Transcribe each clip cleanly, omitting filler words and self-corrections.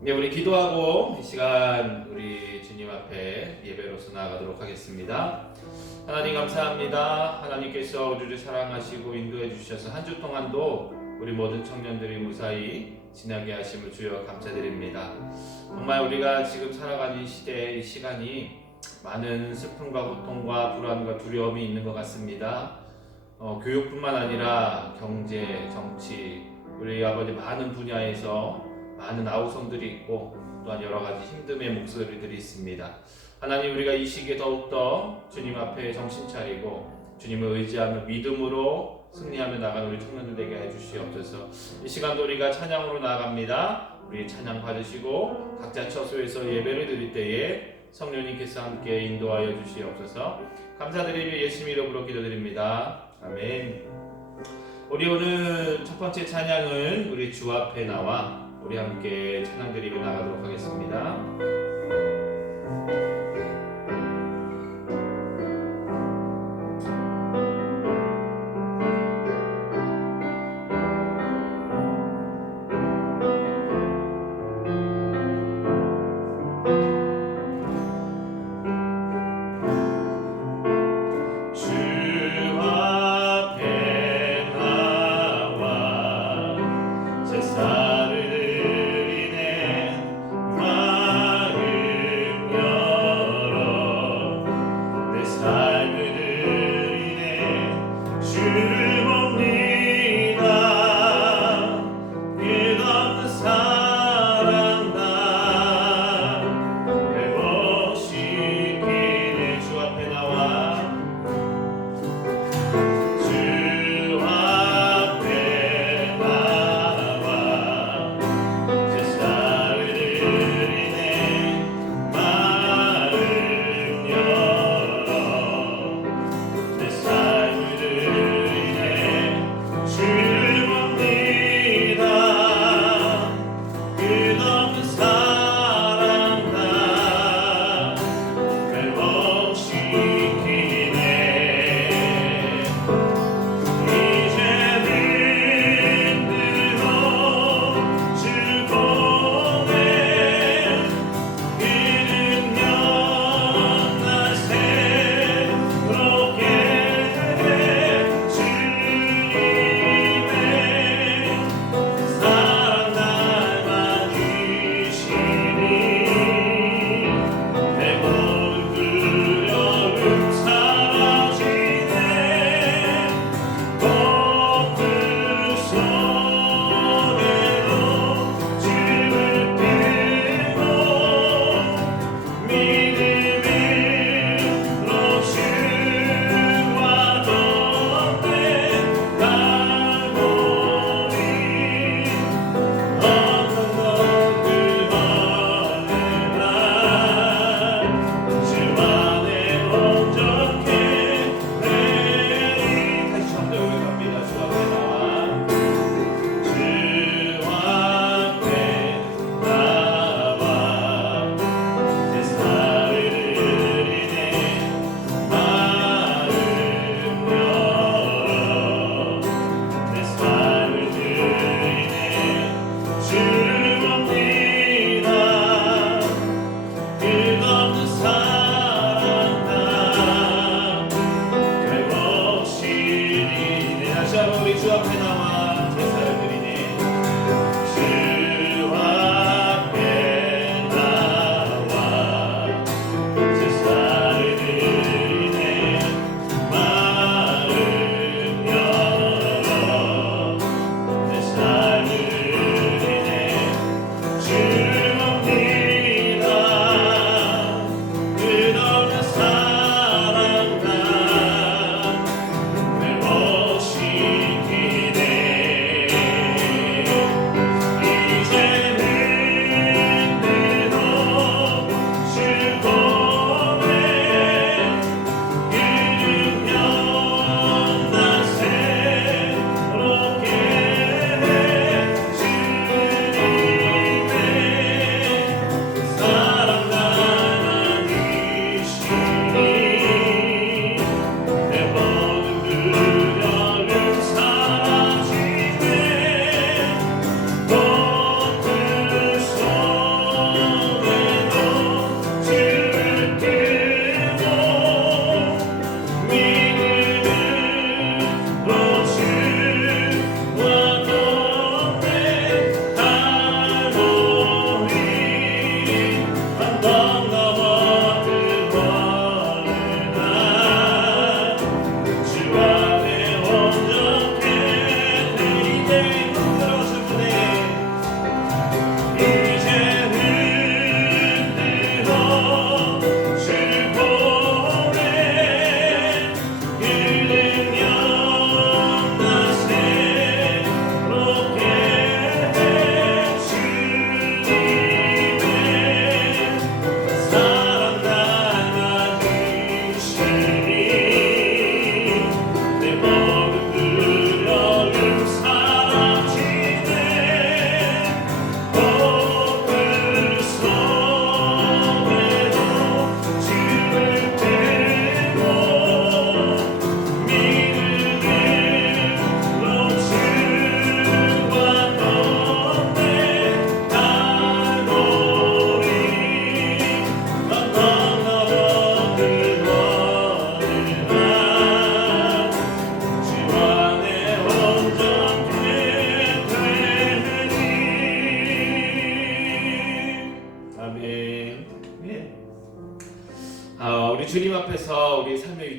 네, 우리 기도하고 이 시간 우리 주님 앞에 예배로서 나아가도록 하겠습니다. 하나님 감사합니다. 하나님께서 우리를 사랑하시고 인도해 주셔서 한 주 동안도 우리 모든 청년들이 무사히 지나게 하심을 주여 감사드립니다. 정말 우리가 지금 살아가는 이 시대, 이 시간이 많은 슬픔과 고통과 불안과 두려움이 있는 것 같습니다. 교육뿐만 아니라 경제, 정치, 우리 아버지 많은 분야에서 많은 아우성들이 있고 또한 여러 가지 힘듦의 목소리들이 있습니다. 하나님, 우리가 이 시기에 더욱더 주님 앞에 정신 차리고 주님을 의지하며 믿음으로 승리하며 나가는 우리 청년들 되게 해주시옵소서. 이 시간도 우리가 찬양으로 나아갑니다. 우리 찬양 받으시고 각자 처소에서 예배를 드릴 때에 성령님께서 함께 인도하여 주시옵소서. 감사드리며 예수님 이름으로 기도드립니다. 아멘. 우리 오늘 첫 번째 찬양은 우리 주 앞에 나와 우리 함께 찬양 드리며 나가도록 하겠습니다. 제사를 드리네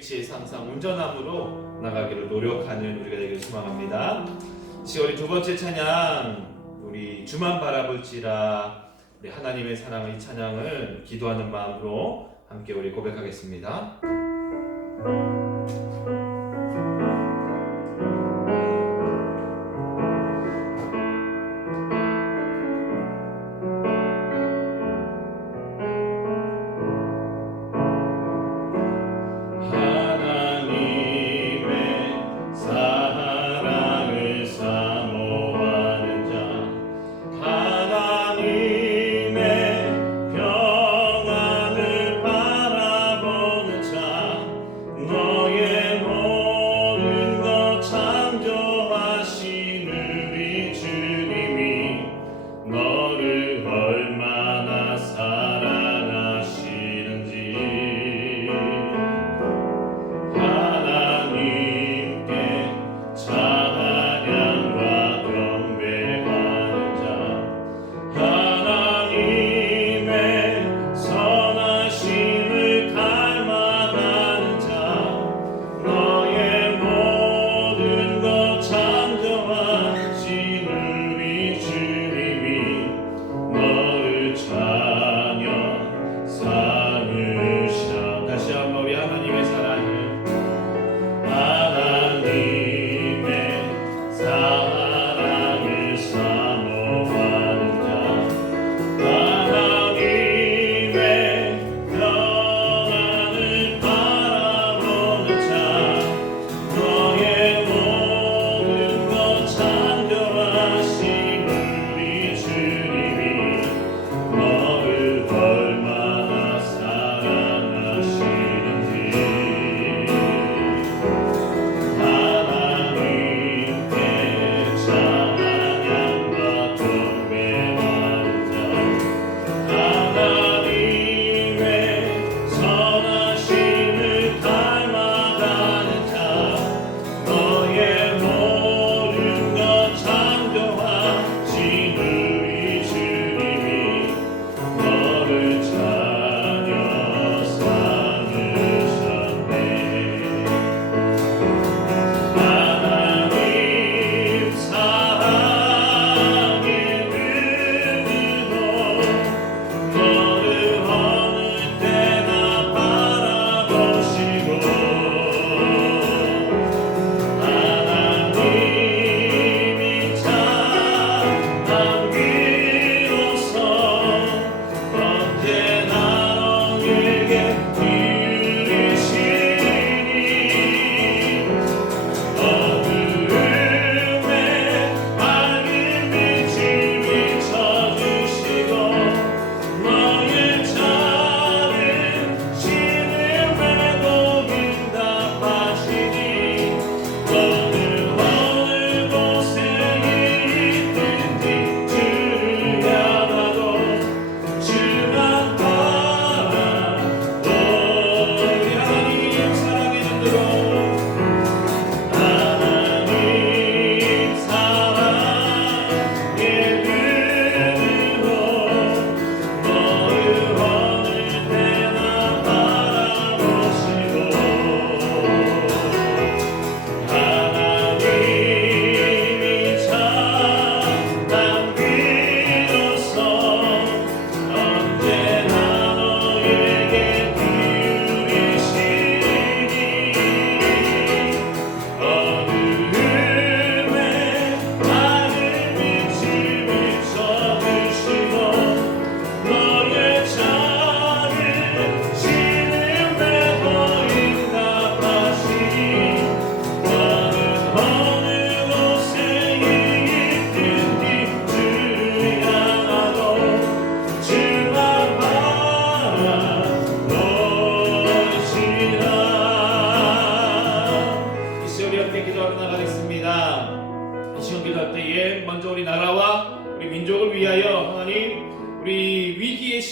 일치해서 항상 온전함으로 나가기를 노력하는 우리가 되기를 소망합니다. 우리 두 번째 찬양, 우리 주만 바라볼지라, 우리 하나님의 사랑을, 이 찬양을 기도하는 마음으로 함께 우리 고백하겠습니다.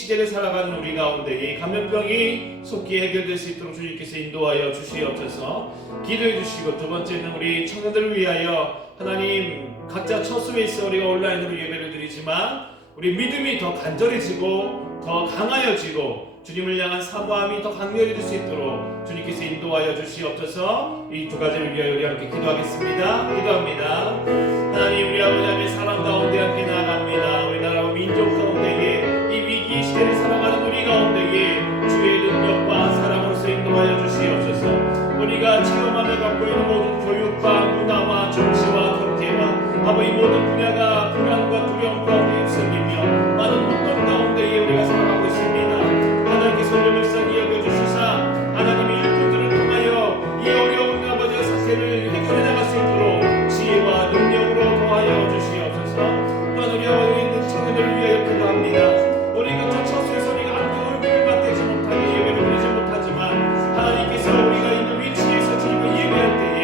시대를 살아가는 우리 가운데 이 감염병이 속히 해결될 수 있도록 주님께서 인도하여 주시옵소서. 기도해 주시고, 두 번째는 우리 청년들을 위하여 하나님 각자 처소에 있어 우리가 온라인으로 예배를 드리지만 우리 믿음이 더 간절해지고 더 강하여지고 주님을 향한 사모함이 더 강렬해질 수 있도록 주님께서 인도하여 주시옵소서. 이 두 가지를 위하여 우리 함께 기도하겠습니다. 기도합니다. 하나님, 우리 아버지 사랑 가운데 함께 나아갑니다. 우리 나라와 민족 가운데에 이 위기 시대를 살아가는 우리 가운데에 주의 능력과 사랑으로서 인도하여 주시옵소서. 우리가 체험하며 갖고 있는 모든 교육과 문화와 정치와 경제와 아버지 모든 분야가 불안과 두려움 가운데 휩쓸리며 많은 혼돈 가운데에 우리가 살아가고 있습니다. 하나님께서 우리를 불쌍히 여겨주시사 하나님의 일꾼들을 통하여 이 어려운 아버지의 사태를 해결해 나갈 수 있도록 지혜와 능력으로 도와여 주시옵소서. 또한 우리 아버지 있는 청년들을 위하여 기도합니다. 우리가 저 처소에서 우리가 함께 얼굴을 맞대지 못하고 예배를 드리지 못하지만 하나님께서 우리가 있는 위치에서 주님을 예배할 때에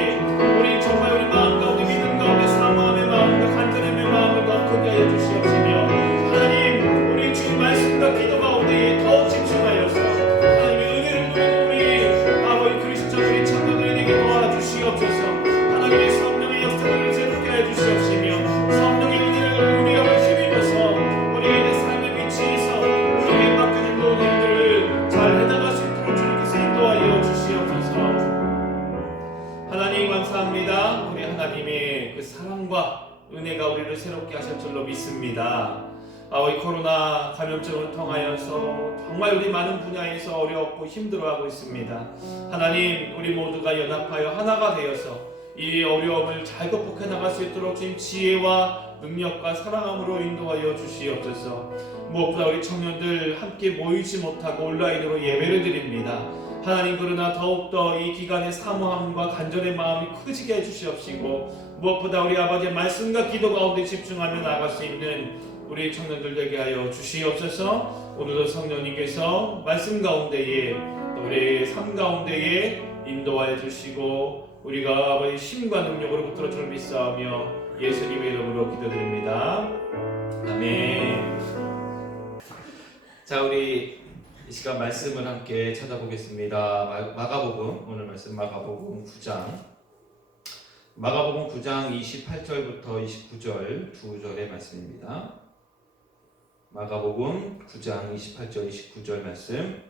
우리 정말 우리 마음 가운데 믿음 가운데 사모함의 마음과 간절함의 마음을 더 크게 하여 주시옵시며 하나님, 우리 주의 말씀과 기도 가운데에 더욱 집중하여서 하나님의 은혜를 누리는 우리 아버지 그리스도 우리 청년들에게 도와주시옵소서. 하나님의 성령의 역사를 새롭게 하여 주시옵시며 성령의 은혜를 우리가 힘입어서 우리가 있는 삶의 위치에서 우리에게 맡겨진 모든 일들을 잘 해나갈 수 있도록 주님께서 인도하여 주시옵소서. 하나님 감사합니다. 우리 하나님의 그 사랑과 은혜가 우리를 새롭게 하실 줄로 믿습니다. 이 코로나 감염증을 통하여서 정말 우리 많은 분야에서 어렵고 힘들어하고 있습니다. 하나님, 우리 모두가 연합하여 하나가 되어서 이 어려움을 잘 극복해 나갈 수 있도록 주님 지혜와 능력과 사랑함으로 인도하여 주시옵소서. 무엇보다 우리 청년들 함께 모이지 못하고 온라인으로 예배를 드립니다. 하나님, 그러나 더욱더 이 기간에 사모함과 간절의 마음이 커지게 해주시옵시고 무엇보다 우리 아버지의 말씀과 기도 가운데 집중하며 나아갈 수 있는 우리 청년들 되게 하여 주시옵소서. 오늘도 성령님께서 말씀 가운데에 또 우리 삶 가운데에 인도하여 주시고 우리가 아버지 힘과 능력으로 붙들어 주를 믿사오며 예수님의 이름으로 기도드립니다. 아멘. 자, 우리 이 시간 말씀을 함께 찾아보겠습니다. 마가복음, 오늘 말씀 마가복음 9장 마가복음 9장 28절부터 29절 두 절의 말씀입니다. 마가복음 9장 28절 29절 말씀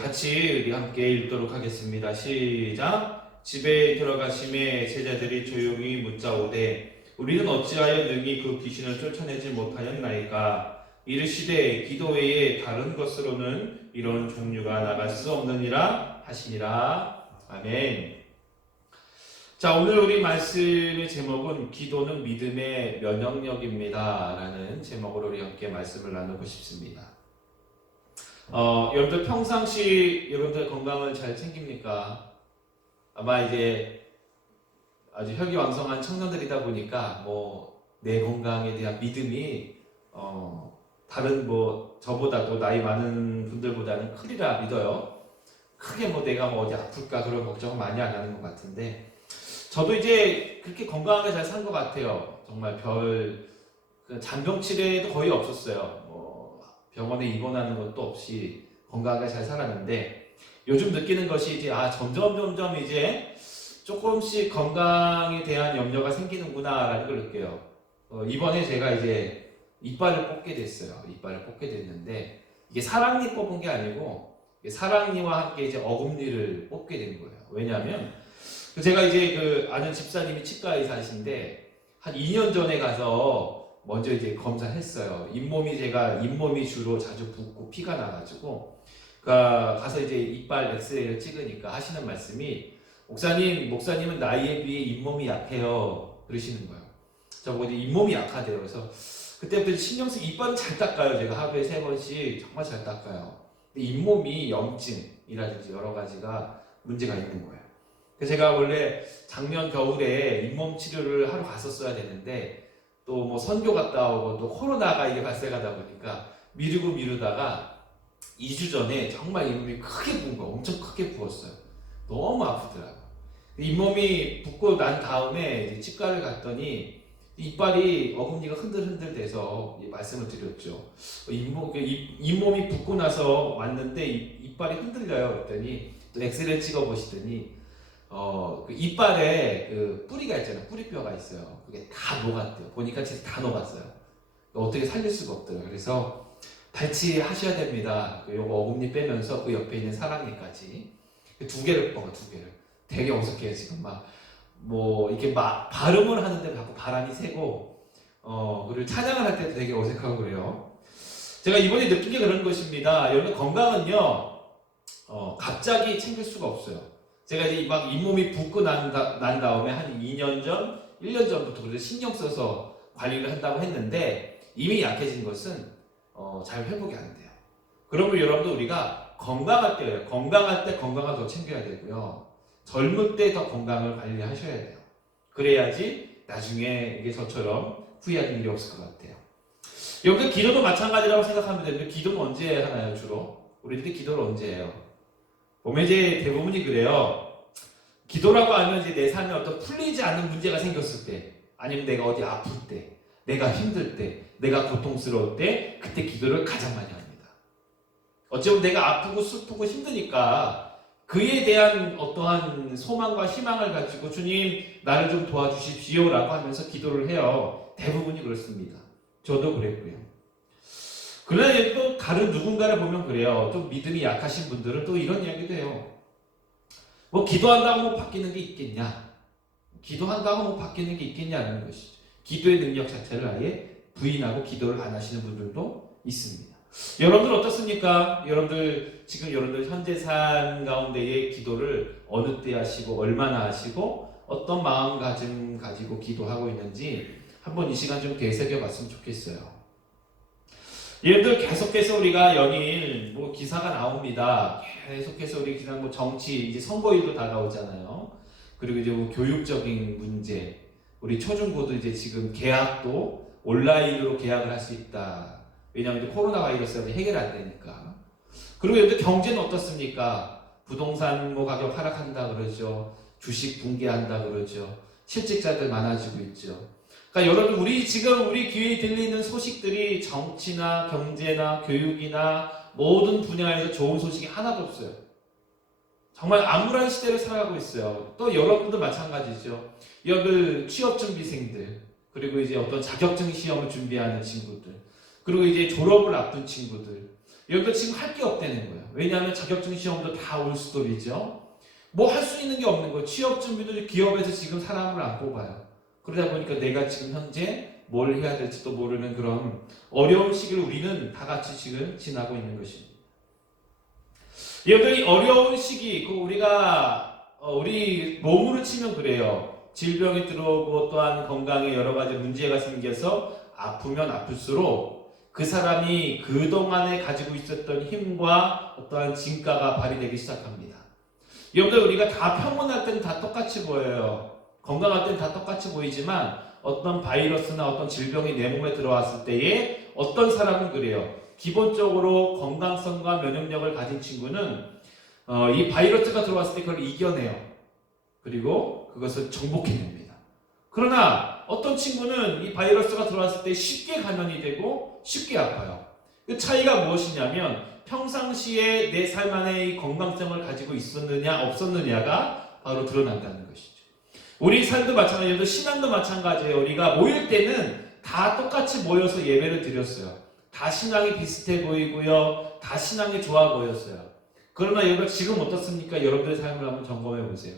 같이 우리 함께 읽도록 하겠습니다. 시작. 집에 들어가심에 제자들이 조용히 묻자오되 우리는 어찌하여 능히 그 귀신을 쫓아내지 못하였나이까? 이르시되 기도 외에 다른 것으로는 이런 종류가 나갈 수 없느니라 하시니라. 아멘. 자, 오늘 우리 말씀의 제목은 기도는 믿음의 면역력입니다 라는 제목으로 우리 함께 말씀을 나누고 싶습니다. 여러분들 평상시 여러분들 건강을 잘 챙깁니까? 아마 이제 아주 혈기왕성한 청년들이다 보니까 내 건강에 대한 믿음이 다른 저보다도 나이 많은 분들보다는 크리라 믿어요. 크게 내가 어디 아플까 그런 걱정을 많이 안 하는 것 같은데 저도 이제 그렇게 건강하게 잘 산 것 같아요. 정말 잔병 치레도 거의 없었어요. 병원에 입원하는 것도 없이 건강하게 잘 살았는데 요즘 느끼는 것이 이제 점점 이제 조금씩 건강에 대한 염려가 생기는구나라는 걸 느껴요. 이번에 제가 이제 이빨을 뽑게 됐어요. 이빨을 뽑게 됐는데 이게 사랑니 뽑은 게 아니고 사랑니와 함께 이제 어금니를 뽑게 된 거예요. 왜냐하면 제가 이제 아는 집사님이 치과 의사이신데 한 2년 전에 가서 먼저 이제 검사했어요. 잇몸이 주로 자주 붓고 피가 나가지고 가서 이제 이빨 엑스레이를 찍으니까 하시는 말씀이 목사님은 나이에 비해 잇몸이 약해요 그러시는 거예요. 저보고 이제 잇몸이 약하대요. 그래서 그때부터 신경 쓰고 이빨은 잘 닦아요. 제가 하루에 3번씩 정말 잘 닦아요. 근데 잇몸이 염증이라든지 여러 가지가 문제가 있는 거예요. 그래서 제가 원래 작년 겨울에 잇몸 치료를 하러 갔었어야 되는데 또 선교 갔다 오고 또 코로나가 이게 발생하다 보니까 미루다가 2주 전에 정말 잇몸이 크게 부은 거예요. 엄청 크게 부었어요. 너무 아프더라고요. 잇몸이 붓고 난 다음에 이제 치과를 갔더니 이빨이 어금니가 흔들흔들 돼서 말씀을 드렸죠. 잇몸이 붓고 나서 왔는데 이빨이 흔들려요. 그랬더니 또 엑스레이 찍어 보시더니 그 이빨에 그 뿌리가 있잖아요. 뿌리뼈가 있어요. 그게 다 녹았대요. 보니까 진짜 다 녹았어요. 어떻게 살릴 수가 없더라고요. 그래서 발치하셔야 됩니다. 요거 어금니 빼면서 그 옆에 있는 사랑니까지 두 개를 뽑아, 두 개를. 되게 어색해요 지금 뭐 이렇게 막 발음을 하는데 자꾸 바람이 새고 그리고 찬양을 할 때도 되게 어색하고 그래요. 제가 이번에 느낀 게 그런 것입니다. 여러분 건강은요 갑자기 챙길 수가 없어요. 제가 이제 막 잇몸이 붓고 난 다음에 한 2년 전, 1년 전부터 그래서 신경 써서 관리를 한다고 했는데 이미 약해진 것은 잘 회복이 안 돼요. 그러면 여러분들 우리가 건강할 때예요. 건강할 때 건강을 더 챙겨야 되고요. 젊을 때 더 건강을 관리하셔야 돼요. 그래야지 나중에 이게 저처럼 후회하는 일이 없을 것 같아요. 여러분들 기도도 마찬가지라고 생각하면 되는데 기도는 언제 하나요 주로? 우리들이 기도를 언제 해요? 보면 이제 대부분이 그래요. 기도라고 하면 이제 내 삶에 어떤 풀리지 않는 문제가 생겼을 때 아니면 내가 어디 아플 때 내가 힘들 때 내가 고통스러울 때 그때 기도를 가장 많이 합니다. 어쩌면 내가 아프고 슬프고 힘드니까 그에 대한 어떠한 소망과 희망을 가지고 주님 나를 좀 도와주십시오 라고 하면서 기도를 해요. 대부분이 그렇습니다. 저도 그랬고요. 그러나 또 다른 누군가를 보면 그래요. 좀 믿음이 약하신 분들은 또 이런 이야기도 해요. 뭐 기도한다고 뭐 바뀌는 게 있겠냐? 기도한다고 뭐 바뀌는 게 있겠냐는 것이죠. 기도의 능력 자체를 아예 부인하고 기도를 안 하시는 분들도 있습니다. 여러분들 어떻습니까? 여러분들 지금 여러분들 현재 삶 가운데의 기도를 어느 때 하시고 얼마나 하시고 어떤 마음가짐 가지고 기도하고 있는지 한번 이 시간 좀 되새겨 봤으면 좋겠어요. 여러분들 계속해서 우리가 연일 뭐 기사가 나옵니다. 계속해서 우리 그냥 뭐 정치 이제 선거일도 다가오잖아요. 그리고 이제 뭐 교육적인 문제, 우리 초중고도 이제 지금 개학도 온라인으로 개학을 할 수 있다. 왜냐하면 이제 코로나 바이러스가 해결 안 되니까. 그리고 여러분들 경제는 어떻습니까? 부동산 뭐 가격 하락한다 그러죠. 주식 붕괴한다 그러죠. 실직자들 많아지고 있죠. 그러니까 여러분 우리 지금 우리 귀에 들리는 소식들이 정치나 경제나 교육이나 모든 분야에서 좋은 소식이 하나도 없어요. 정말 암울한 시대를 살아가고 있어요. 또 여러분도 마찬가지죠. 여러분 취업준비생들 그리고 이제 어떤 자격증 시험을 준비하는 친구들 그리고 이제 졸업을 앞둔 친구들 여러분들 지금 할 게 없다는 거예요. 왜냐하면 자격증 시험도 다 올스톱이죠. 뭐 할 수 있는 게 없는 거예요. 취업 준비도 기업에서 지금 사람을 안 뽑아요. 그러다 보니까 내가 지금 현재 뭘 해야 될지도 모르는 그런 어려운 시기를 우리는 다 같이 지금 지나고 있는 것입니다. 여러분들이 어려운 시기, 우리가 우리 몸으로 치면 그래요. 질병이 들어오고 또한 건강에 여러 가지 문제가 생겨서 아프면 아플수록 그 사람이 그동안에 가지고 있었던 힘과 어떠한 진가가 발휘되기 시작합니다. 여러분들 우리가 다 평온할 때는 다 똑같이 보여요. 건강할 때는 다 똑같이 보이지만 어떤 바이러스나 어떤 질병이 내 몸에 들어왔을 때에 어떤 사람은 그래요. 기본적으로 건강성과 면역력을 가진 친구는 이 바이러스가 들어왔을 때 그걸 이겨내요. 그리고 그것을 정복해냅니다. 그러나 어떤 친구는 이 바이러스가 들어왔을 때 쉽게 감염이 되고 쉽게 아파요. 그 차이가 무엇이냐면 평상시에 내 삶 안에 이 건강성을 가지고 있었느냐 없었느냐가 바로 드러난다는 것이죠. 우리 삶도 마찬가지예요. 신앙도 마찬가지예요. 우리가 모일 때는 다 똑같이 모여서 예배를 드렸어요. 다 신앙이 비슷해 보이고요. 다 신앙이 좋아 보였어요. 그러나 여러분 지금 어떻습니까? 여러분들의 삶을 한번 점검해 보세요.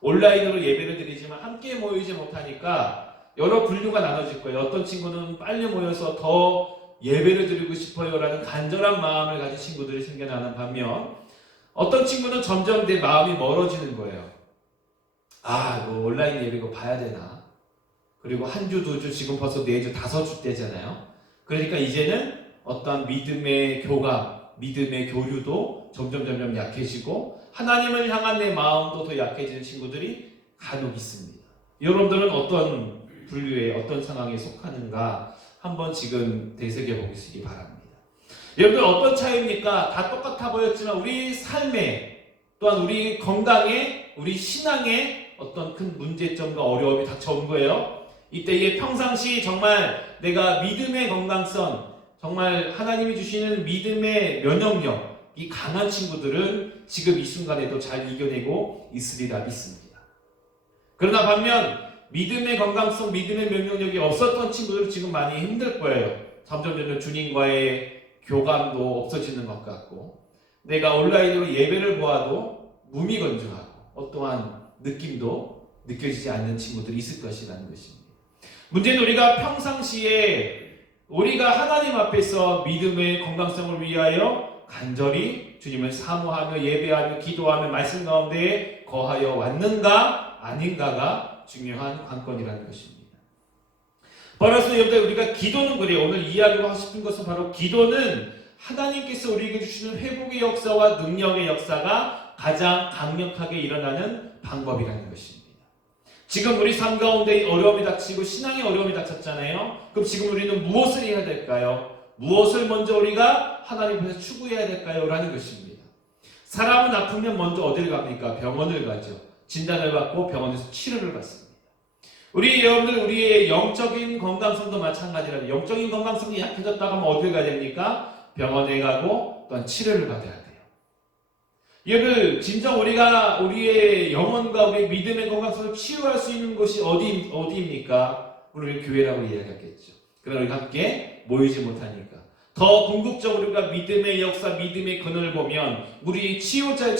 온라인으로 예배를 드리지만 함께 모이지 못하니까 여러 분류가 나눠질 거예요. 어떤 친구는 빨리 모여서 더 예배를 드리고 싶어요 라는 간절한 마음을 가진 친구들이 생겨나는 반면 어떤 친구는 점점 내 마음이 멀어지는 거예요. 뭐 온라인 예배 이거 봐야 되나? 그리고 한 주, 두 주, 지금 벌써 4주, 5주 때잖아요. 그러니까 이제는 어떤 믿음의 교감, 믿음의 교류도 점점 약해지고 하나님을 향한 내 마음도 더 약해지는 친구들이 간혹 있습니다. 여러분들은 어떤 분류에 어떤 상황에 속하는가 한번 지금 되새겨 보시기 바랍니다. 여러분들 어떤 차이입니까? 다 똑같아 보였지만 우리 삶에 또한 우리 건강에 우리 신앙에 어떤 큰 문제점과 어려움이 닥쳐온 거예요. 이때에 평상시 정말 내가 믿음의 건강성 정말 하나님이 주시는 믿음의 면역력 이 강한 친구들은 지금 이 순간에도 잘 이겨내고 있으리라 믿습니다. 그러나 반면 믿음의 건강성, 믿음의 면역력이 없었던 친구들은 지금 많이 힘들 거예요. 점점 주님과의 교감도 없어지는 것 같고, 내가 온라인으로 예배를 보아도 무미건조하고 어떠한 느낌도 느껴지지 않는 친구들이 있을 것이라는 것입니다. 문제는 우리가 평상시에 우리가 하나님 앞에서 믿음의 건강성을 위하여 간절히 주님을 사모하며 예배하며 기도하며 말씀 가운데 거하여 왔는가 아닌가가 중요한 관건이라는 것입니다. 바로서 여러분들, 우리가 기도는 그래요. 오늘 이야기하고 싶은 것은 바로 기도는 하나님께서 우리에게 주시는 회복의 역사와 능력의 역사가 가장 강력하게 일어나는 방법이라는 것입니다. 지금 우리 삶 가운데 어려움이 닥치고 신앙의 어려움이 닥쳤잖아요. 그럼 지금 우리는 무엇을 해야 될까요? 무엇을 먼저 우리가 하나님 앞에서 추구해야 될까요? 라는 것입니다. 사람은 아프면 먼저 어딜 갑니까? 병원을 가죠. 진단을 받고 병원에서 치료를 받습니다. 우리 여러분들, 우리의 영적인 건강성도 마찬가지라요. 영적인 건강성이 약해졌다고 하면 어딜 가야 됩니까? 병원에 가고 또한 치료를 받아야 돼요. 여러분, 진정 우리의 영혼과 우리의 믿음의 건강성을 치유할 수 있는 곳이 어디입니까? 우리 교회라고 이야기하겠죠. 그러나 우리가 함께 모이지 못하니까. 더 궁극적으로 우리가 믿음의 역사, 믿음의 근원을 보면 우리 치유자는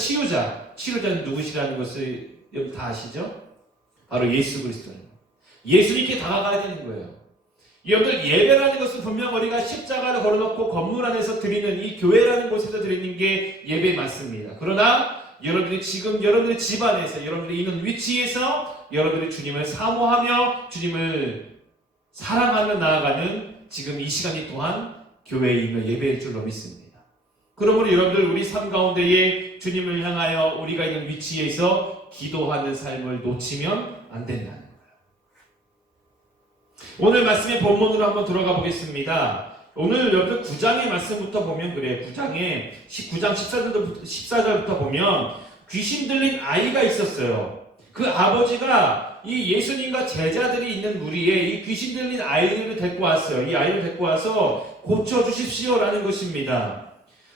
누구시라는 것을 여러분 다 아시죠? 바로 예수 그리스도입니다. 예수님께 다가가야 되는 거예요. 여러분들, 예배라는 것은 분명 우리가 십자가를 걸어놓고 건물 안에서 드리는 이 교회라는 곳에서 드리는 게 예배 맞습니다. 그러나 여러분들이 지금 여러분들의 집안에서, 여러분들이 있는 위치에서 여러분들이 주님을 사모하며 주님을 사랑하며 나아가는 지금 이 시간이 또한 교회이며 예배일 줄로 믿습니다. 그러므로 여러분들, 우리 삶 가운데에 주님을 향하여 우리가 있는 위치에서 기도하는 삶을 놓치면 안 된다는 거예요. 오늘 말씀의 본문으로 한번 들어가 보겠습니다. 오늘 여러분 9장의 말씀부터 보면 그래요. 9장 14절부터 보면 귀신 들린 아이가 있었어요. 그 아버지가 이 예수님과 제자들이 있는 무리에 이 귀신 들린 아이를 데리고 왔어요. 이 아이를 데리고 와서 고쳐주십시오라는 것입니다.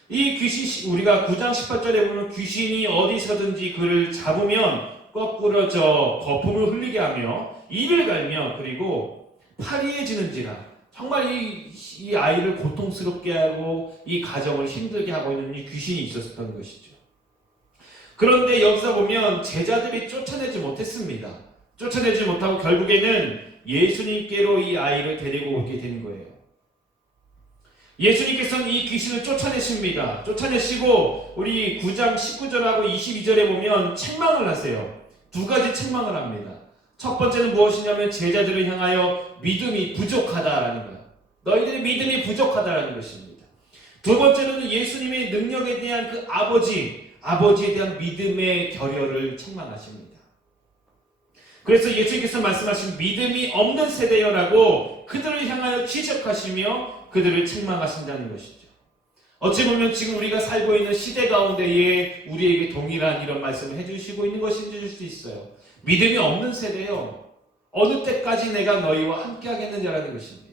이 귀신, 우리가 9장 18절에 보면 귀신이 어디서든지 그를 잡으면 거꾸로 거품을 흘리게 하며 입을 갈며 그리고 파리해지는지라. 정말 이 아이를 고통스럽게 하고 이 가정을 힘들게 하고 있는 이 귀신이 있었던 것이죠. 그런데 여기서 보면 제자들이 쫓아내지 못했습니다. 쫓아내지 못하고 결국에는 예수님께로 이 아이를 데리고 오게 된 거예요. 예수님께서는 이 귀신을 쫓아내십니다. 쫓아내시고 우리 9장 19절하고 22절에 보면 책망을 하세요. 두 가지 책망을 합니다. 첫 번째는 무엇이냐면 제자들을 향하여 믿음이 부족하다라는 거예요. 너희들의 믿음이 부족하다라는 것입니다. 두 번째는 예수님의 능력에 대한 그 아버지에 대한 믿음의 결여를 책망하십니다. 그래서 예수님께서 말씀하신 믿음이 없는 세대여라고 그들을 향하여 지적하시며 그들을 책망하신다는 것이죠. 어찌 보면 지금 우리가 살고 있는 시대 가운데에 우리에게 동일한 이런 말씀을 해주시고 있는 것인지 수 있어요. 믿음이 없는 세대요. 어느 때까지 내가 너희와 함께 하겠느냐라는 것입니다.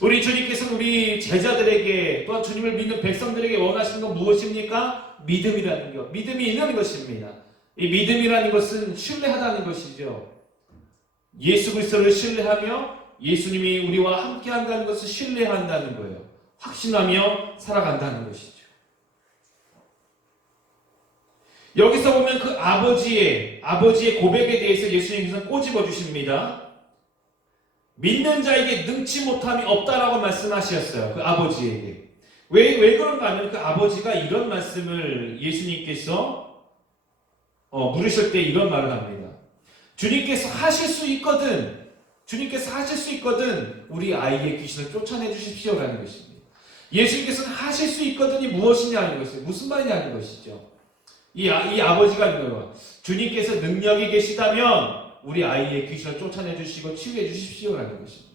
우리 주님께서는 우리 제자들에게 또한 주님을 믿는 백성들에게 원하시는 건 무엇입니까? 믿음이라는 것. 믿음이 있는 것입니다. 이 믿음이라는 것은 신뢰하다는 것이죠. 예수 그리스도를 신뢰하며 예수님이 우리와 함께 한다는 것을 신뢰한다는 거예요. 확신하며 살아간다는 것이죠. 여기서 보면 그 아버지의 고백에 대해서 예수님께서 꼬집어 주십니다. 믿는 자에게 능치 못함이 없다라고 말씀하셨어요. 그 아버지에게. 왜 그런가 하면 그 아버지가 이런 말씀을 예수님께서 물으실 때 이런 말을 합니다. 주님께서 하실 수 있거든 우리 아이의 귀신을 쫓아내 주십시오라는 것입니다. 예수님께서는 하실 수 있거든이 무엇이냐는 것이죠. 무슨 말이냐는 것이죠. 이 아버지가 있는 거예요. 주님께서 능력이 계시다면 우리 아이의 귀신을 쫓아내 주시고 치유해 주십시오라는 것입니다.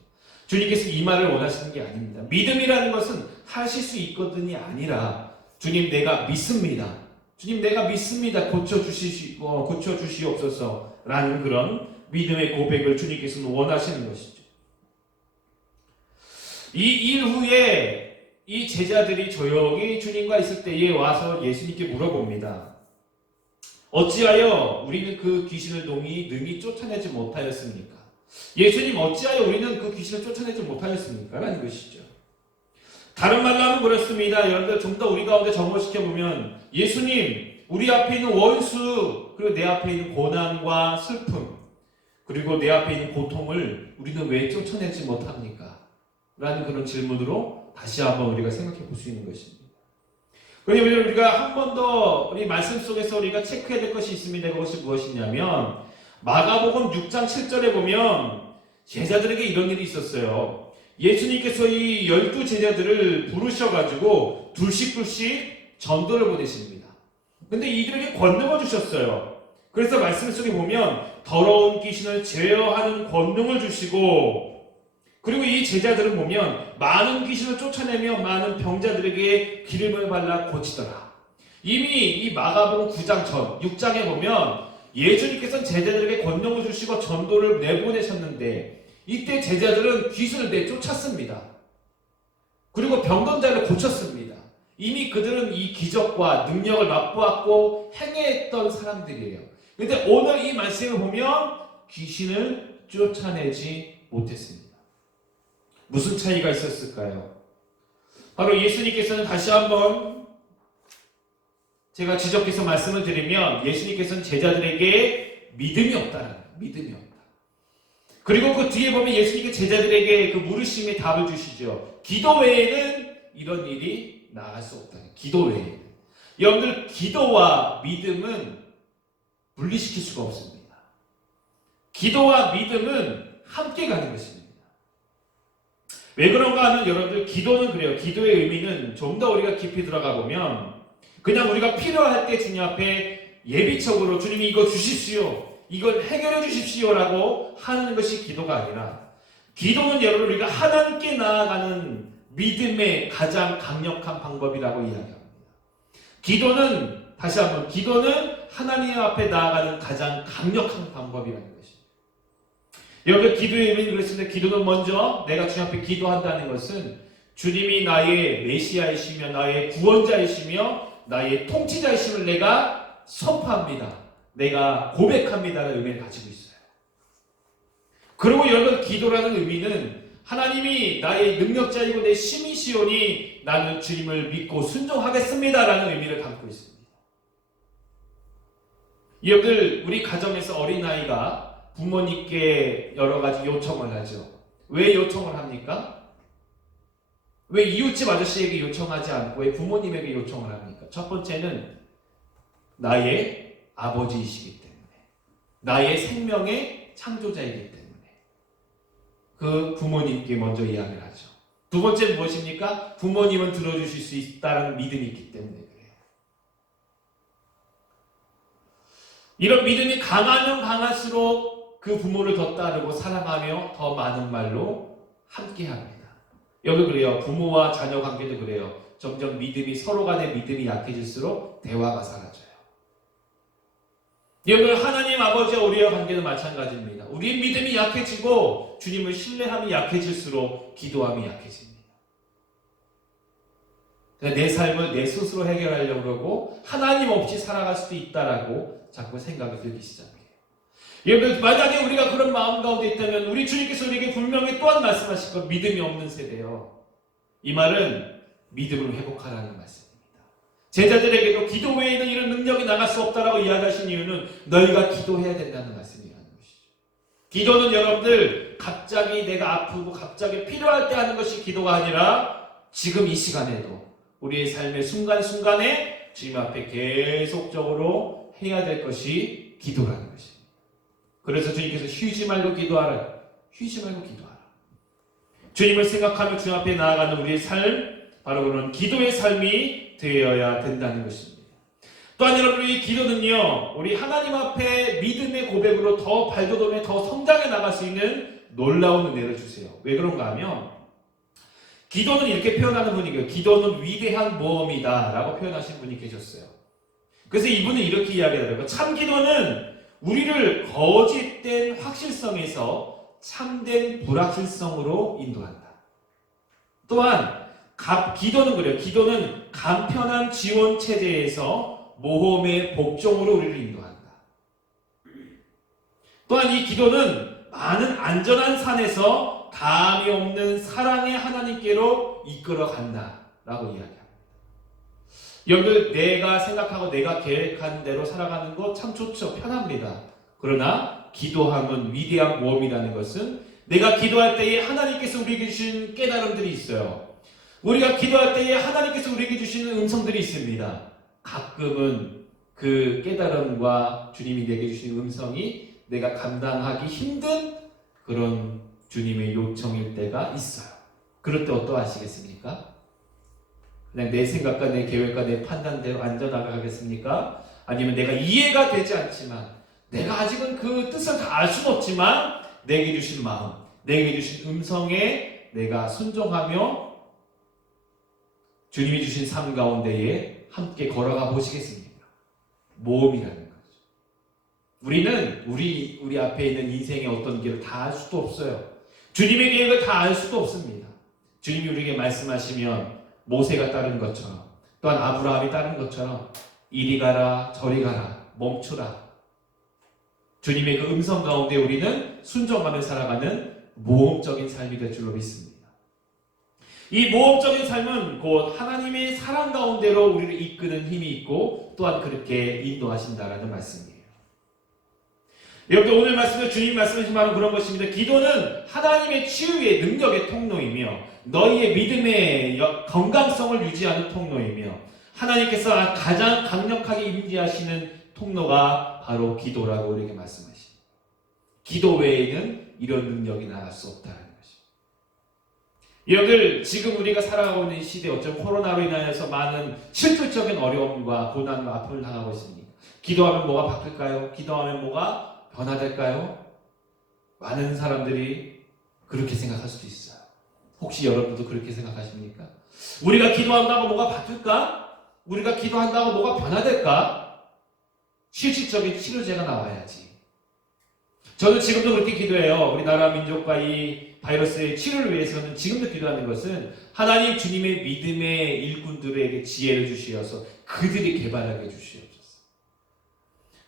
주님께서 이 말을 원하시는 게 아닙니다. 믿음이라는 것은 하실 수 있거든이 아니라 주님 내가 믿습니다. 주님 내가 믿습니다. 고쳐주시옵소서라는 그런 믿음의 고백을 주님께서는 원하시는 것이죠. 이 일 후에 이 제자들이 조용히 주님과 있을 때에 와서 예수님께 물어봅니다. 어찌하여 우리는 그 귀신을 능히 쫓아내지 못하였습니까? 예수님, 어찌하여 우리는 그 귀신을 쫓아내지 못하였습니까? 라는 것이죠. 다른 말로 하면 그렇습니다. 여러분들 좀 더 우리 가운데 접목시켜 보면 예수님, 우리 앞에 있는 원수, 그리고 내 앞에 있는 고난과 슬픔, 그리고 내 앞에 있는 고통을 우리는 왜 쫓아내지 못합니까? 라는 그런 질문으로 다시 한번 우리가 생각해 볼 수 있는 것입니다. 왜냐하면 우리가 한 번 더 우리 말씀 속에서 우리가 체크해야 될 것이 있습니다. 그것이 무엇이냐면 마가복음 6장 7절에 보면 제자들에게 이런 일이 있었어요. 예수님께서 이 12제자들을 부르셔가지고 둘씩 전도를 보내십니다. 근데 이들에게 권능을 주셨어요. 그래서 말씀 속에 보면 더러운 귀신을 제어하는 권능을 주시고, 그리고 이 제자들은 보면 많은 귀신을 쫓아내며 많은 병자들에게 기름을 발라 고치더라. 이미 이 마가복음 9장 전 6장에 보면 예수님께서는 제자들에게 권능을 주시고 전도를 내보내셨는데 이때 제자들은 귀신을 내쫓았습니다. 그리고 병든 자를 고쳤습니다. 이미 그들은 이 기적과 능력을 맛보았고 행했던 사람들이에요. 근데 오늘 이 말씀을 보면 귀신을 쫓아내지 못했습니다. 무슨 차이가 있었을까요? 바로 예수님께서는 다시 한번 제가 지적해서 말씀을 드리면 예수님께서는 제자들에게 믿음이 없다라는 거예요. 믿음이 없다. 그리고 그 뒤에 보면 예수님께 제자들에게 그 물으심에 답을 주시죠. 기도 외에는 이런 일이 나갈 수 없다. 기도 외에는. 여러분들 기도와 믿음은 분리시킬 수가 없습니다. 기도와 믿음은 함께 가는 것입니다. 왜 그런가 하면 여러분들 기도는 그래요. 기도의 의미는 좀 더 우리가 깊이 들어가 보면 그냥 우리가 필요할 때 주님 앞에 예비적으로 주님이 이거 주십시오, 이걸 해결해 주십시오라고 하는 것이 기도가 아니라, 기도는 여러분 우리가 하나님께 나아가는 믿음의 가장 강력한 방법이라고 이야기합니다. 기도는 다시 한번 기도는 하나님 앞에 나아가는 가장 강력한 방법이라는 것입니다. 여러분 기도의 의미는 그렇습니다. 기도는 먼저 내가 주님 앞에 기도한다는 것은 주님이 나의 메시아이시며 나의 구원자이시며 나의 통치자이심을 내가 선포합니다. 내가 고백합니다라는 의미를 가지고 있어요. 그리고 여러분 기도라는 의미는 하나님이 나의 능력자이고 내 힘이시오니 나는 주님을 믿고 순종하겠습니다라는 의미를 담고 있습니다. 여러분들 우리 가정에서 어린아이가 부모님께 여러 가지 요청을 하죠. 왜 요청을 합니까? 왜 이웃집 아저씨에게 요청하지 않고 왜 부모님에게 요청을 합니까? 첫 번째는 나의 아버지이시기 때문에, 나의 생명의 창조자이기 때문에 그 부모님께 먼저 이야기를 하죠. 두 번째는 무엇입니까? 부모님은 들어주실 수 있다는 믿음이 있기 때문에 그래요. 이런 믿음이 강하면 강할수록 그 부모를 더 따르고 사랑하며 더 많은 말로 함께합니다. 여기 그래요. 부모와 자녀 관계도 그래요. 점점 믿음이 서로 간의 믿음이 약해질수록 대화가 사라져요. 여러분 하나님 아버지와 우리와 관계도 마찬가지입니다. 우리의 믿음이 약해지고 주님을 신뢰함이 약해질수록 기도함이 약해집니다. 내 삶을 내 스스로 해결하려고 그러고 하나님 없이 살아갈 수도 있다라고 자꾸 생각이 들기 시작해요. 여러분 만약에 우리가 그런 마음 가운데 있다면 우리 주님께서 우리에게 분명히 또한 말씀하실 것, 믿음이 없는 세대요. 이 말은 믿음을 회복하라는 말씀입니다. 제자들에게도 기도 외에는 이런 능력이 나갈 수 없다라고 이야기하신 이유는 너희가 기도해야 된다는 말씀이라는 것이죠. 기도는 여러분들 갑자기 내가 아프고 갑자기 필요할 때 하는 것이 기도가 아니라 지금 이 시간에도 우리의 삶의 순간순간에 주님 앞에 계속적으로 해야 될 것이 기도라는 것입니다. 그래서 주님께서 쉬지 말고 기도하라. 쉬지 말고 기도하라. 주님을 생각하며 주님 앞에 나아가는 우리의 삶, 바로 그런 기도의 삶이 되어야 된다는 것입니다. 또한 여러분 이 기도는요, 우리 하나님 앞에 믿음의 고백으로 더 발돋움에 더 성장해 나갈 수 있는 놀라운 은혜를 주세요. 왜 그런가 하면 기도는 이렇게 표현하는 분이 계세요. 기도는 위대한 모험이다 라고 표현하신 분이 계셨어요. 그래서 이분은 이렇게 이야기하더라고요. 참 기도는 우리를 거짓된 확실성에서 참된 불확실성으로 인도한다. 또한 기도는 그래요. 기도는 간편한 지원 체제에서 모험의 복종으로 우리를 인도한다. 또한 이 기도는 많은 안전한 산에서 다함이 없는 사랑의 하나님께로 이끌어 간다라고 이야기합니다. 여러분들, 내가 생각하고 내가 계획한 대로 살아가는 거 참 좋죠. 편합니다. 그러나 기도함은 위대한 모험이라는 것은 내가 기도할 때에 하나님께서 우리에게 주신 깨달음들이 있어요. 우리가 기도할 때에 하나님께서 우리에게 주시는 음성들이 있습니다. 가끔은 그 깨달음과 주님이 내게 주신 음성이 내가 감당하기 힘든 그런 주님의 요청일 때가 있어요. 그럴 때 어떠하시겠습니까? 그냥 내 생각과 내 계획과 내 판단대로 앉아 나가겠습니까? 아니면 내가 이해가 되지 않지만, 내가 아직은 그 뜻을 다 알 수는 없지만 내게 주신 마음, 내게 주신 음성에 내가 순종하며 주님이 주신 삶 가운데에 함께 걸어가 보시겠습니까? 모험이라는 거죠. 우리는 우리 앞에 있는 인생의 어떤 길을 다 알 수도 없어요. 주님의 계획을 다 알 수도 없습니다. 주님이 우리에게 말씀하시면 모세가 따른 것처럼, 또한 아브라함이 따른 것처럼 이리 가라 저리 가라 멈추라, 주님의 그 음성 가운데 우리는 순종하며 살아가는 모험적인 삶이 될 줄로 믿습니다. 이 모험적인 삶은 곧 하나님의 사랑 가운데로 우리를 이끄는 힘이 있고 또한 그렇게 인도하신다라는 말씀이에요. 여러분들, 오늘 말씀은 주님 말씀하신 바로 그런 것입니다. 기도는 하나님의 치유의 능력의 통로이며 너희의 믿음의 건강성을 유지하는 통로이며 하나님께서 가장 강력하게 임재하시는 통로가 바로 기도라고 우리에게 말씀하십니다. 기도 외에는 이런 능력이 나갈 수 없다는 것입니다. 여러분들, 지금 우리가 살아가고 있는 시대, 어쩌면 코로나로 인하여서 많은 실질적인 어려움과 고난과 아픔을 당하고 있습니다. 기도하면 뭐가 바뀔까요? 기도하면 뭐가 변화될까요? 많은 사람들이 그렇게 생각할 수도 있어요. 혹시 여러분도 그렇게 생각하십니까? 우리가 기도한다고 뭐가 바뀔까? 우리가 기도한다고 뭐가 변화될까? 실질적인 치료제가 나와야지. 저는 지금도 그렇게 기도해요. 우리나라 민족과 이 바이러스의 치료를 위해서는 지금도 기도하는 것은 하나님 주님의 믿음의 일꾼들에게 지혜를 주시어서 그들이 개발하게 주시옵소서.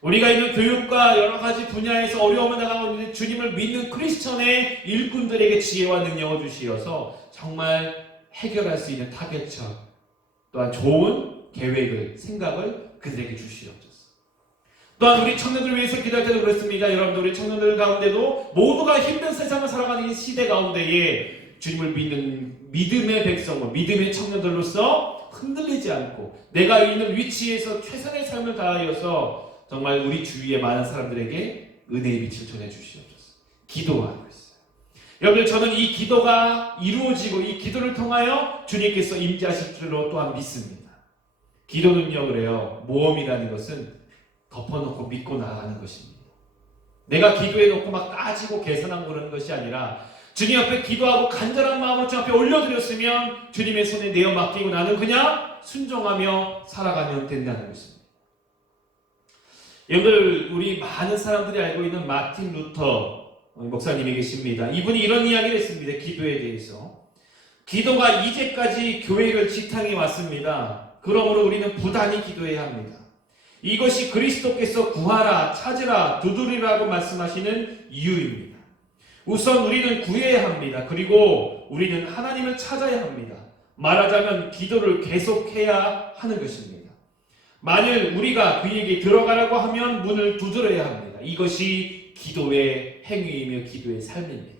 우리가 있는 교육과 여러 가지 분야에서 어려움을 당하고 있는 주님을 믿는 크리스천의 일꾼들에게 지혜와 능력을 주시어서 정말 해결할 수 있는 타겟점, 또한 좋은 계획을, 생각을 그들에게 주시옵소서. 또한 우리 청년들을 위해서 기도할 때도 그렇습니다. 여러분들, 우리 청년들 가운데도 모두가 힘든 세상을 살아가는 이 시대 가운데에 주님을 믿는 믿음의 백성과 믿음의 청년들로서 흔들리지 않고 내가 있는 위치에서 최선의 삶을 다하여서 정말 우리 주위의 많은 사람들에게 은혜의 빛을 전해주시옵소서. 기도하고 있어요. 여러분들, 저는 이 기도가 이루어지고 이 기도를 통하여 주님께서 임재하실 줄로 또한 믿습니다. 기도는요, 그래요, 모험이라는 것은 덮어놓고 믿고 나아가는 것입니다. 내가 기도해놓고 막 따지고 계산하고 그러는 것이 아니라 주님 앞에 기도하고 간절한 마음으로 주님 앞에 올려드렸으면 주님의 손에 내어 맡기고 나는 그냥 순종하며 살아가면 된다는 것입니다. 여러분들, 우리 많은 사람들이 알고 있는 마틴 루터 목사님이 계십니다. 이분이 이런 이야기를 했습니다. 기도에 대해서. 기도가 이제까지 교회를 지탱해 왔습니다. 그러므로 우리는 부단히 기도해야 합니다. 이것이 그리스도께서 구하라, 찾으라, 두드리라고 말씀하시는 이유입니다. 우선 우리는 구해야 합니다. 그리고 우리는 하나님을 찾아야 합니다. 말하자면 기도를 계속해야 하는 것입니다. 만일 우리가 그에게 들어가라고 하면 문을 두드려야 합니다. 이것이 기도의 행위이며 기도의 삶입니다.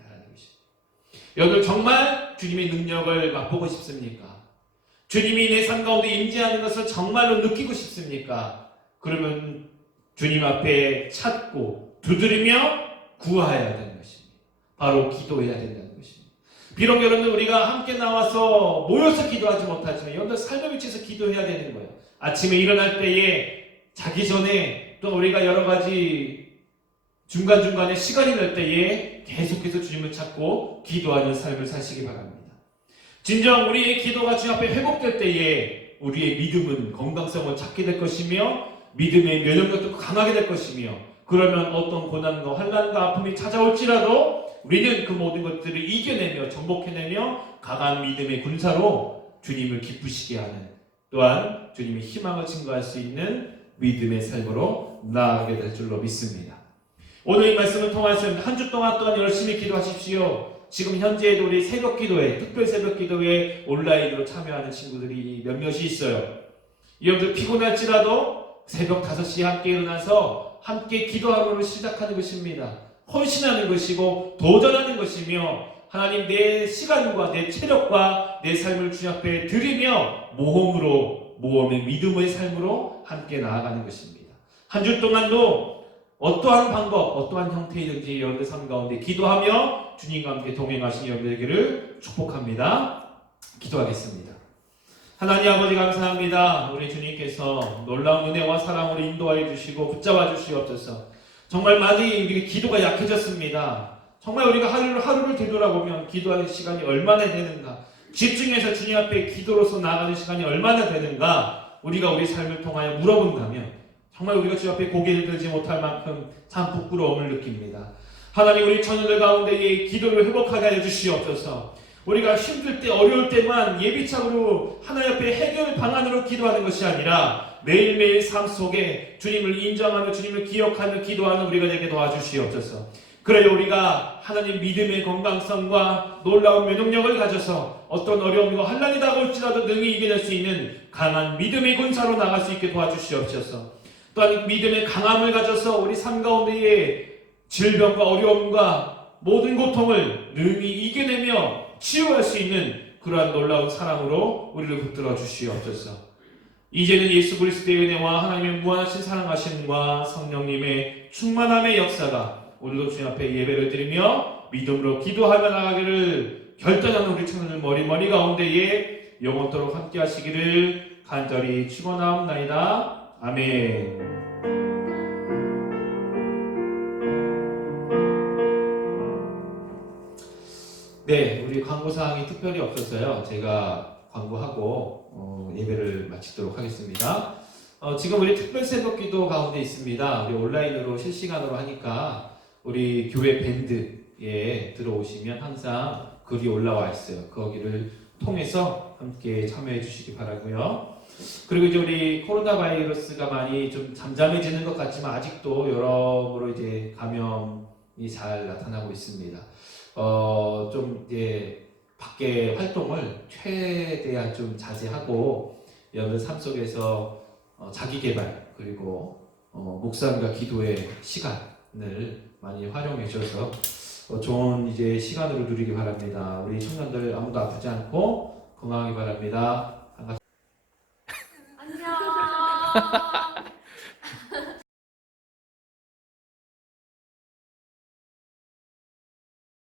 여러분, 정말 주님의 능력을 맛보고 싶습니까? 주님이 내 삶 가운데 임재하는 것을 정말로 느끼고 싶습니까? 그러면 주님 앞에 찾고 두드리며 구하여야 되는 것입니다. 바로 기도해야 된다는 것입니다. 비록 여러분들, 우리가 함께 나와서 모여서 기도하지 못하지만 여러분들 삶의 위치에서 기도해야 되는 거예요. 아침에 일어날 때에, 자기 전에, 또 우리가 여러 가지 중간중간에 시간이 날 때에 계속해서 주님을 찾고 기도하는 삶을 사시기 바랍니다. 진정 우리의 기도가 주님 앞에 회복될 때에 우리의 믿음은 건강성을 찾게 될 것이며 믿음의 면역력도 강하게 될 것이며, 그러면 어떤 고난과 환난과 아픔이 찾아올지라도 우리는 그 모든 것들을 이겨내며 정복해내며 강한 믿음의 군사로 주님을 기쁘시게 하는, 또한 주님의 희망을 증거할 수 있는 믿음의 삶으로 나아가게 될 줄로 믿습니다. 오늘 이 말씀을 통해서 한 주 동안 또한 열심히 기도하십시오. 지금 현재에도 우리 새벽기도회, 특별 새벽기도회 온라인으로 참여하는 친구들이 몇몇이 있어요. 여러분들 피곤할지라도 새벽 5시에 함께 일어나서 함께 기도하루를 시작하는 것입니다. 헌신하는 것이고 도전하는 것이며 하나님 내 시간과 내 체력과 내 삶을 주님 앞에 드리며 모험의 믿음의 삶으로 함께 나아가는 것입니다. 한 주 동안도 어떠한 방법, 어떠한 형태이든지 여러분들 삶 가운데 기도하며 주님과 함께 동행하신 여러분들에게를 축복합니다. 기도하겠습니다. 하나님 아버지 감사합니다. 우리 주님께서 놀라운 은혜와 사랑으로 인도하여 주시고 붙잡아 주시옵소서. 정말 많이 우리 기도가 약해졌습니다. 정말 우리가 하루를 되돌아보면 기도하는 시간이 얼마나 되는가, 집중해서 주님 앞에 기도로서 나아가는 시간이 얼마나 되는가, 우리가 우리 삶을 통하여 물어본다면 정말 우리가 주 앞에 고개를 들지 못할 만큼 참 부끄러움을 느낍니다. 하나님 우리 처녀들 가운데에 기도를 회복하게 하여 주시옵소서. 우리가 힘들 때 어려울 때만 예비창으로 하나님 앞에 해결 방안으로 기도하는 것이 아니라 매일매일 삶 속에 주님을 인정하며 주님을 기억하며 기도하는 우리가 되게 도와주시옵소서. 그래야 우리가 하나님 믿음의 건강성과 놀라운 면역력을 가져서 어떤 어려움과 환난이 다가올지라도 능히 이겨낼 수 있는 강한 믿음의 군사로 나갈 수 있게 도와주시옵소서. 또한 믿음의 강함을 가져서 우리 삶 가운데의 질병과 어려움과 모든 고통을 능히 이겨내며 치유할 수 있는 그러한 놀라운 사랑으로 우리를 붙들어 주시옵소서. 이제는 예수 그리스도의 은혜와 하나님의 무한하신 사랑하심과 성령님의 충만함의 역사가 오늘도 주님 앞에 예배를 드리며 믿음으로 기도하며 나가기를 결단하는 우리 청년들 머리 가운데에 영원토록 함께 하시기를 간절히 축원하옵나이다. 아멘. 네, 우리 광고사항이 특별히 없어서요. 제가 광고하고 예배를 마치도록 하겠습니다. 지금 우리 특별 새벽기도 가운데 있습니다. 우리 온라인으로 실시간으로 하니까 우리 교회 밴드에 들어오시면 항상 글이 올라와 있어요. 거기를 통해서 함께 참여해 주시기 바라고요. 그리고 이제 우리 코로나 바이러스가 많이 좀 잠잠해지는 것 같지만 아직도 여러모로 이제 감염이 잘 나타나고 있습니다. 좀 이제 밖에 활동을 최대한 좀 자제하고 여러분 삶 속에서 자기 개발 그리고 묵상과 기도의 시간을 많이 활용해 주셔서 좋은 이제 시간으로 누리기 바랍니다. 우리 청년들 아무도 아프지 않고 건강하기 바랍니다. 반갑습니다. 안녕.